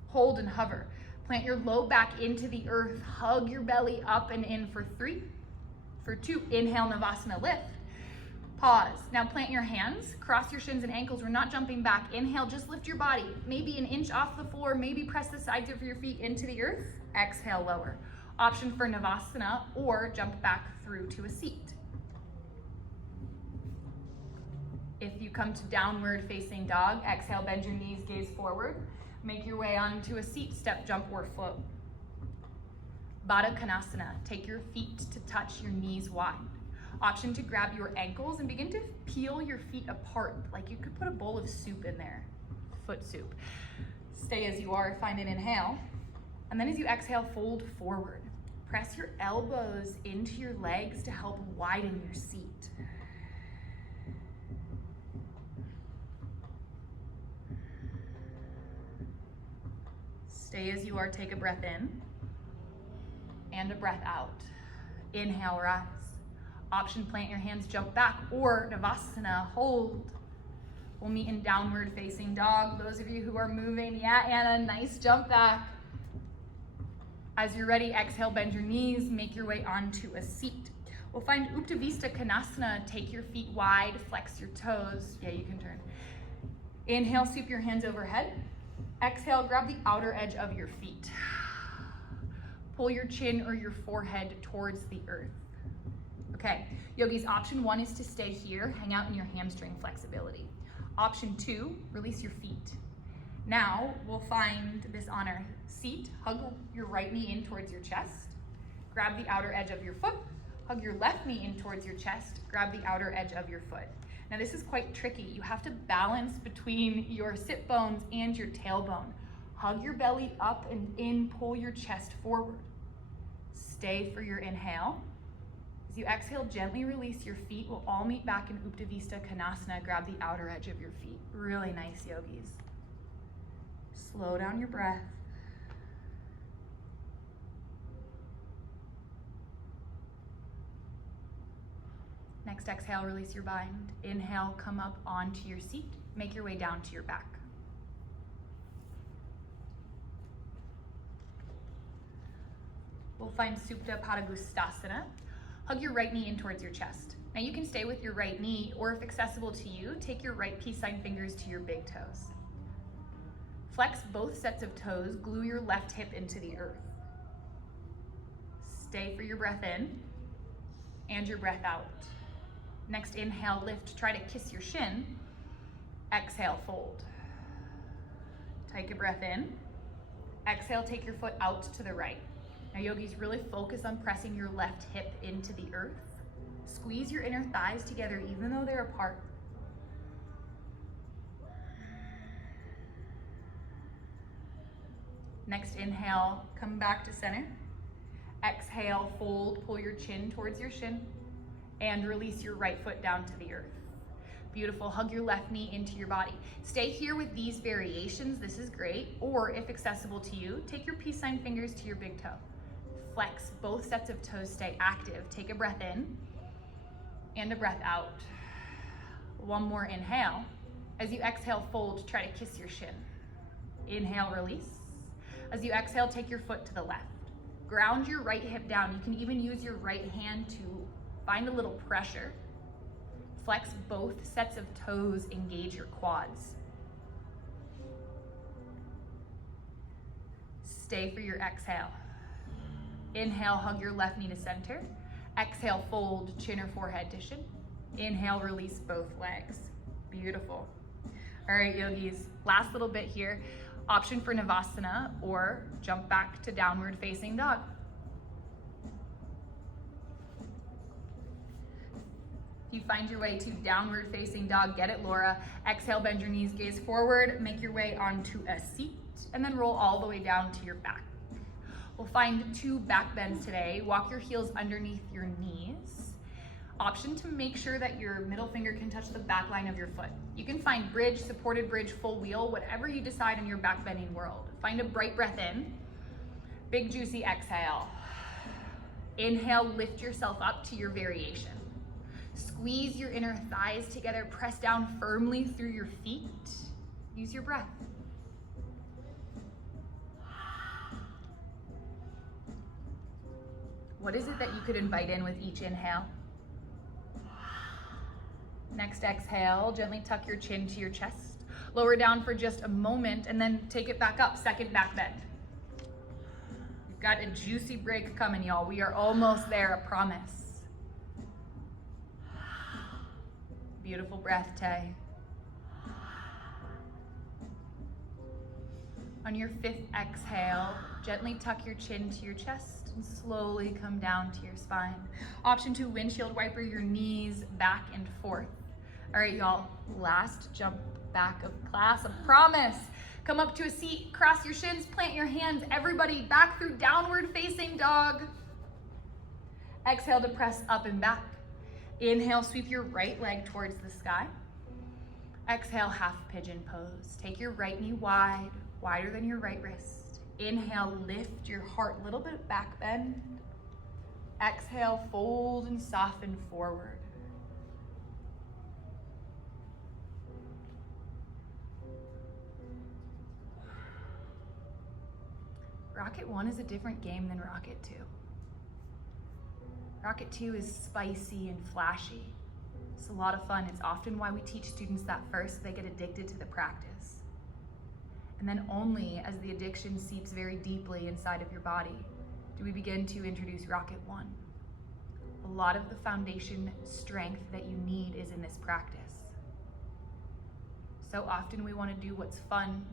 Hold and hover. Plant your low back into the earth, hug your belly up and in for 3. For 2, inhale Navasana, lift. Pause. Now plant your hands, cross your shins and ankles. We're not jumping back. Inhale, just lift your body, maybe an inch off the floor, maybe press the sides of your feet into the earth. Exhale, lower. Option for Navasana, or jump back through to a seat. If you come to downward facing dog, exhale, bend your knees, gaze forward. Make your way onto a seat, step, jump, or float. Baddha Konasana, take your feet to touch your knees wide. Option to grab your ankles and begin to peel your feet apart, like you could put a bowl of soup in there, foot soup. Stay as you are, find an inhale. And then as you exhale, fold forward. Press your elbows into your legs to help widen your seat. Stay as you are, take a breath in and a breath out. Inhale, rise. Option, plant your hands, jump back, or Navasana, hold. We'll meet in downward facing dog. Those of you who are moving, yeah, Anna, nice jump back. As you're ready, exhale, bend your knees, make your way onto a seat. We'll find Uttanasana Konasana, take your feet wide, flex your toes. Yeah, you can turn. Inhale, sweep your hands overhead. Exhale, grab the outer edge of your feet. Pull your chin or your forehead towards the earth. Okay, yogis, option 1 is to stay here, hang out in your hamstring flexibility. Option 2, release your feet. Now, we'll find this on our seat. Hug your right knee in towards your chest. Grab the outer edge of your foot. Hug your left knee in towards your chest. Grab the outer edge of your foot. Now this is quite tricky. You have to balance between your sit bones and your tailbone. Hug your belly up and in, pull your chest forward. Stay for your inhale. As you exhale, gently release your feet. We'll all meet back in Uttanasana Konasana. Grab the outer edge of your feet. Really nice, yogis. Slow down your breath. Next exhale, release your bind. Inhale, come up onto your seat. Make your way down to your back. We'll find Supta Padangusthasana. Hug your right knee in towards your chest. Now you can stay with your right knee, or if accessible to you, take your right peace sign fingers to your big toes. Flex both sets of toes, glue your left hip into the earth. Stay for your breath in and your breath out. Next inhale, lift, try to kiss your shin. Exhale, fold. Take a breath in. Exhale, take your foot out to the right. Now yogis, really focus on pressing your left hip into the earth. Squeeze your inner thighs together even though they're apart. Next inhale, come back to center. Exhale, fold, pull your chin towards your shin, and release your right foot down to the earth. Beautiful, hug your left knee into your body. Stay here with these variations, this is great. Or if accessible to you, take your peace sign fingers to your big toe. Flex both sets of toes, stay active. Take a breath in and a breath out. One more inhale. As you exhale, fold, try to kiss your shin. Inhale, release. As you exhale, take your foot to the left. Ground your right hip down. You can even use your right hand to find a little pressure. Flex both sets of toes, engage your quads. Stay for your exhale. Inhale, hug your left knee to center. Exhale, fold, chin or forehead to shin. Inhale, release both legs. Beautiful. All right, yogis, last little bit here. Option for Navasana or jump back to downward facing dog. If you find your way to downward facing dog, get it, Laura. Exhale, bend your knees, gaze forward, make your way onto a seat, and then roll all the way down to your back. We'll find 2 back bends today. Walk your heels underneath your knees. Option to make sure that your middle finger can touch the back line of your foot. You can find bridge, supported bridge, full wheel, whatever you decide in your back bending world. Find a bright breath in. Big juicy exhale. Inhale, lift yourself up to your variation. Squeeze your inner thighs together, press down firmly through your feet. Use your breath. What is it that you could invite in with each inhale? Next exhale, gently tuck your chin to your chest. Lower down for just a moment and then take it back up, second back bend. You've got a juicy break coming, y'all. We are almost there, I promise. Beautiful breath, Tay. On your 5th exhale, gently tuck your chin to your chest and slowly come down to your spine. Option 2, windshield wiper your knees back and forth. All right, y'all, last jump back of class, I promise. Come up to a seat, cross your shins, plant your hands. Everybody back through downward facing dog. Exhale to press up and back. Inhale, sweep your right leg towards the sky. Exhale, half pigeon pose. Take your right knee wide, wider than your right wrist. Inhale, lift your heart, little bit back bend. Exhale, fold and soften forward. Rocket 1 is a different game than Rocket 2. Rocket 2 is spicy and flashy. It's a lot of fun. It's often why we teach students that first, so they get addicted to the practice. And then only as the addiction seeps very deeply inside of your body do we begin to introduce Rocket 1. A lot of the foundation strength that you need is in this practice. So often we want to do what's fun.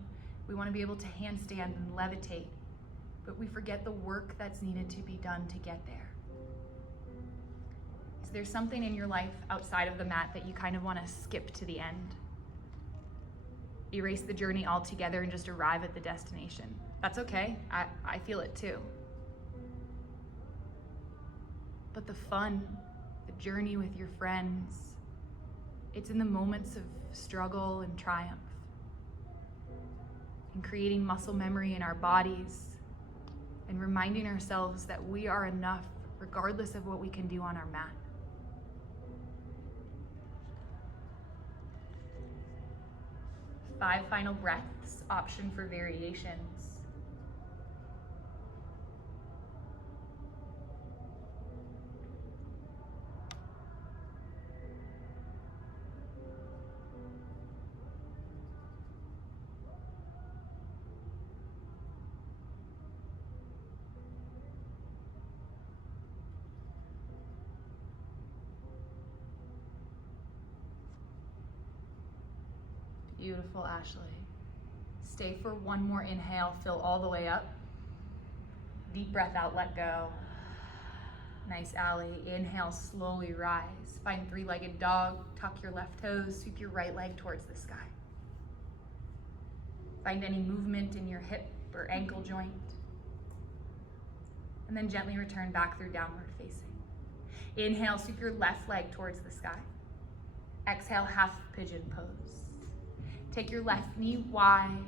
We want to be able to handstand and levitate, but we forget the work that's needed to be done to get there. Is there something in your life outside of the mat that you kind of want to skip to the end? Erase the journey altogether and just arrive at the destination. That's okay, I feel it too. But the fun, the journey with your friends, it's in the moments of struggle and triumph, in creating muscle memory in our bodies, and reminding ourselves that we are enough regardless of what we can do on our mat. Five final breaths, option for variations. Beautiful, Ashley. Stay for one more inhale, fill all the way up. Deep breath out, let go. Nice, Allie. Inhale, slowly rise. Find 3-legged dog, tuck your left toes, sweep your right leg towards the sky. Find any movement in your hip or ankle joint. And then gently return back through downward facing. Inhale, sweep your left leg towards the sky. Exhale, half pigeon pose. Take your left knee wide.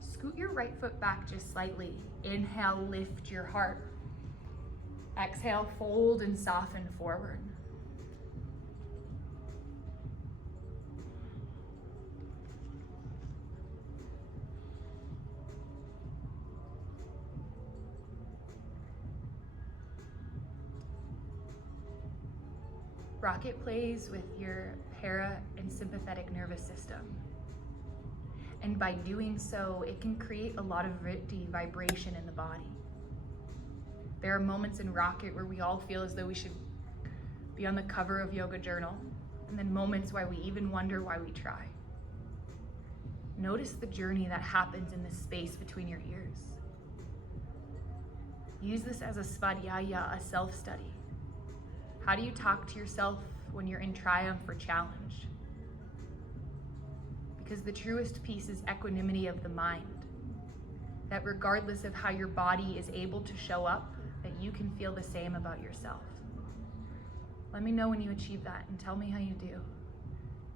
Scoot your right foot back just slightly. Inhale, lift your heart. Exhale, fold and soften forward. Rocket plays with your para and sympathetic nervous system. And by doing so, it can create a lot of vibration in the body. There are moments in Rocket where we all feel as though we should be on the cover of Yoga Journal, and then moments where we even wonder why we try. Notice the journey that happens in the space between your ears. Use this as a svadhyaya, a self-study. How do you talk to yourself when you're in triumph or challenge? Because the truest peace is equanimity of the mind. that regardless of how your body is able to show up, that you can feel the same about yourself. Let me know when you achieve that and tell me how you do,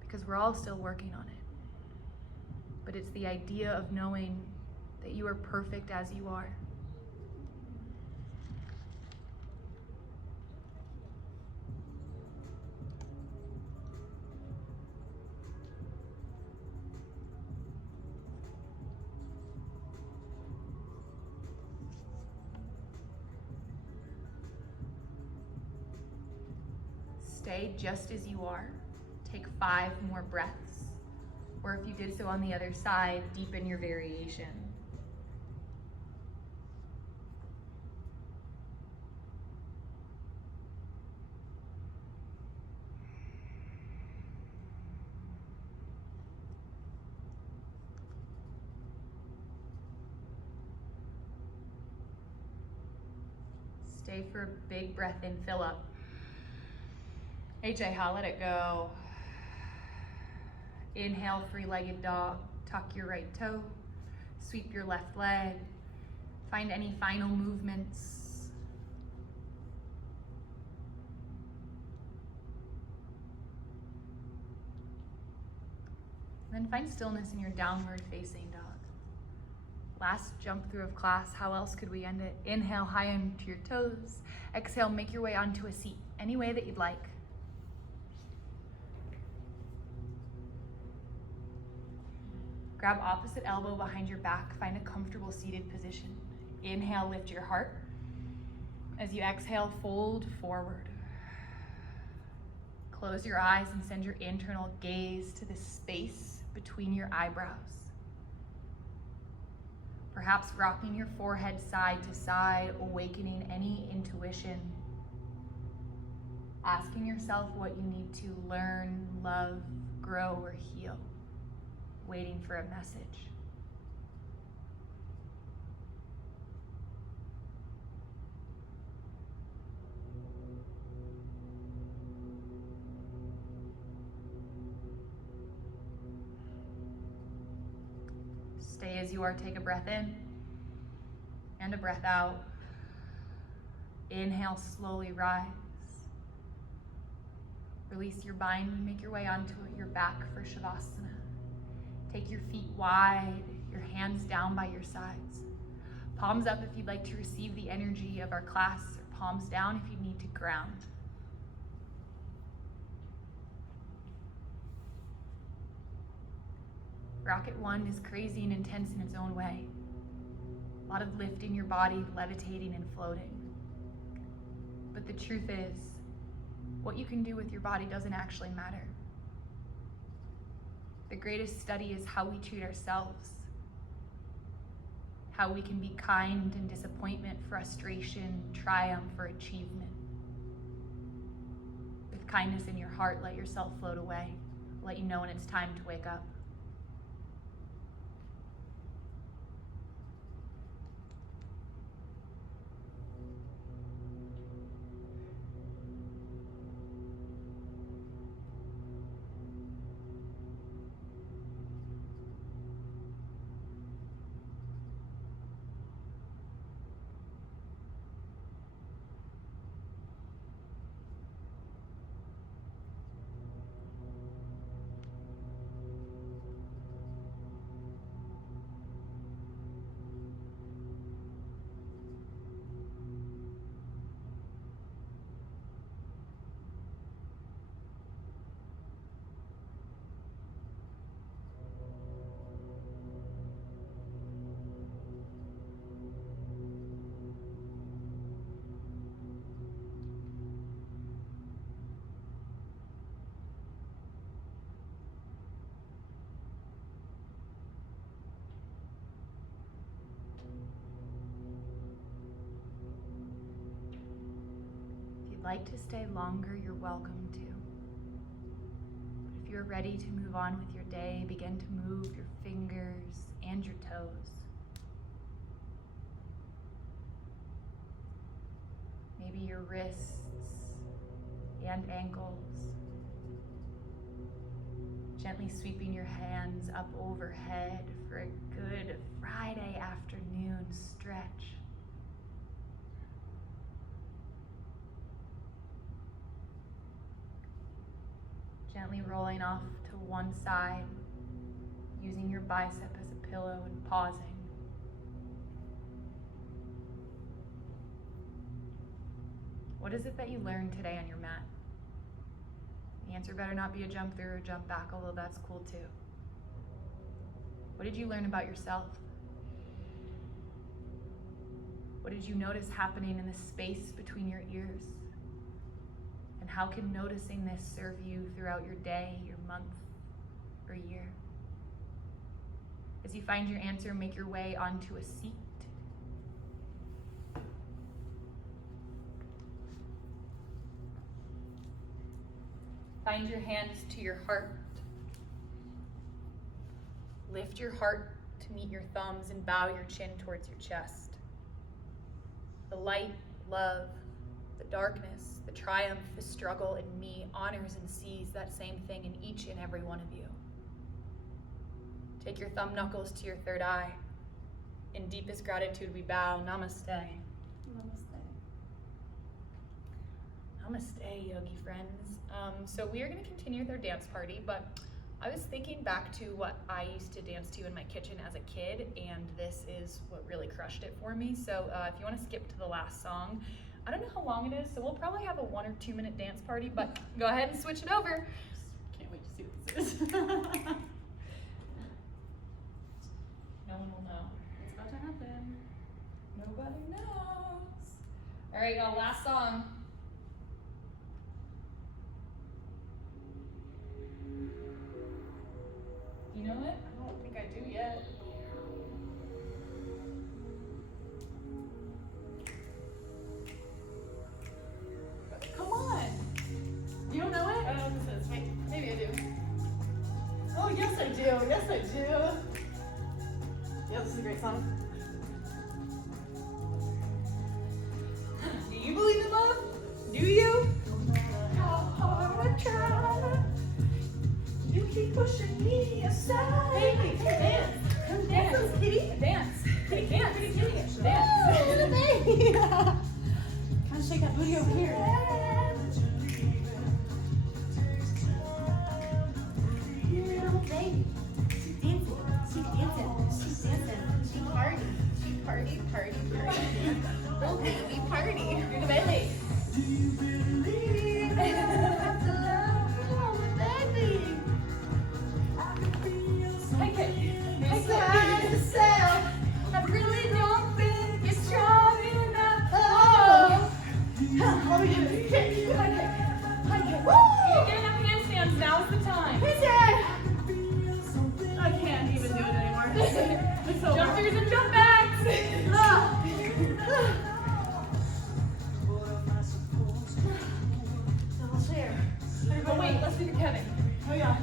because we're all still working on it. But it's the idea of knowing that you are perfect as you are. Stay just as you are. Take 5 more breaths. Or if you did so on the other side, deepen your variation. Stay for a big breath in, fill up. HA, let it go. Inhale, 3-legged dog. Tuck your right toe. Sweep your left leg. Find any final movements. And then find stillness in your downward facing dog. Last jump through of class, how else could we end it? Inhale, high onto your toes. Exhale, make your way onto a seat, any way that you'd like. Grab opposite elbow behind your back, find a comfortable seated position. Inhale, lift your heart. As you exhale, fold forward. Close your eyes and send your internal gaze to the space between your eyebrows. Perhaps rocking your forehead side to side, awakening any intuition. Asking yourself what you need to learn, love, grow, or heal. Waiting for a message. Stay as you are, take a breath in and a breath out. Inhale, slowly rise. Release your bind and make your way onto your back for Shavasana. Take your feet wide, your hands down by your sides. Palms up if you'd like to receive the energy of our class, or palms down if you need to ground. Rocket 1 is crazy and intense in its own way. A lot of lift in your body, levitating and floating. But the truth is, what you can do with your body doesn't actually matter. The greatest study is how we treat ourselves, how we can be kind in disappointment, frustration, triumph, or achievement. With kindness in your heart, let yourself float away. Let you know when it's time to wake up. Like to stay longer, you're welcome to. But if you're ready to move on with your day, begin to move your fingers and your toes. Maybe your wrists and ankles. Gently sweeping your hands up overhead for a good Friday afternoon. Gently rolling off to one side, using your bicep as a pillow and pausing. What is it that you learned today on your mat? The answer better not be a jump through or jump back, although that's cool too. What did you learn about yourself? What did you notice happening in the space between your ears? And how can noticing this serve you throughout your day, your month, or year? As you find your answer, make your way onto a seat. Find your hands to your heart. Lift your heart to meet your thumbs and bow your chin towards your chest. The light, love, the darkness, the triumph, the struggle in me honors and sees that same thing in each and every one of you. Take your thumb knuckles to your third eye. In deepest gratitude, we bow. Namaste. Namaste. Namaste, yogi friends. So we are going to continue with our dance party, but I was thinking back to what I used to dance to in my kitchen as a kid, and this is what really crushed it for me. So if you want to skip to the last song, I don't know how long it is, so we'll probably have a 1 or 2 minute dance party, but go ahead and switch it over. Can't wait to see what this is. No one will know. It's about to happen. Nobody knows. All right, y'all, last song. You know it? I don't think I do yet. Come on. You don't know it? I don't know what this is. Wait, maybe I do. Oh, yes I do. Yes I do. Yeah, this is a great song. Do you believe in love? Do you? How hard I try. You keep pushing me aside. Hey, dance. Come dance, kitty. Dance. Kitty, dance. Kitty, kitty. Dance. Little baby. Kind of shake that booty over here. Little baby. She's dancing. She's dancing. She's dancing. She party. She party. Little baby party. You're the baby. Do you believe I have to love you, baby? I really don't think you're strong enough. Oh, let me do this. Woo! You're getting up handstands. Now's the time. I can't even do it anymore. It's so Jump throughs and jump backs. Double share. Oh wait, let's do the Kevin. Oh yeah.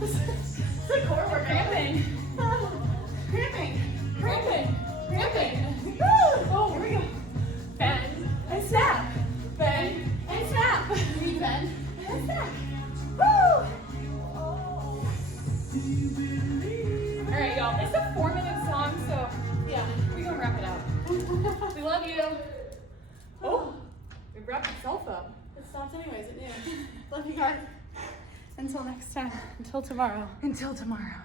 It's like core workout. Cramping. Cramping. Oh, here we go. Bend and snap. Bend and snap. Bend And snap. Woo! All right, y'all. It's a 4-minute song, so Yeah. we're gonna wrap it up. We love you. Oh, it wrapped itself up. It stopped anyways, it knew. Love you guys. Until next time. Until tomorrow. Until tomorrow.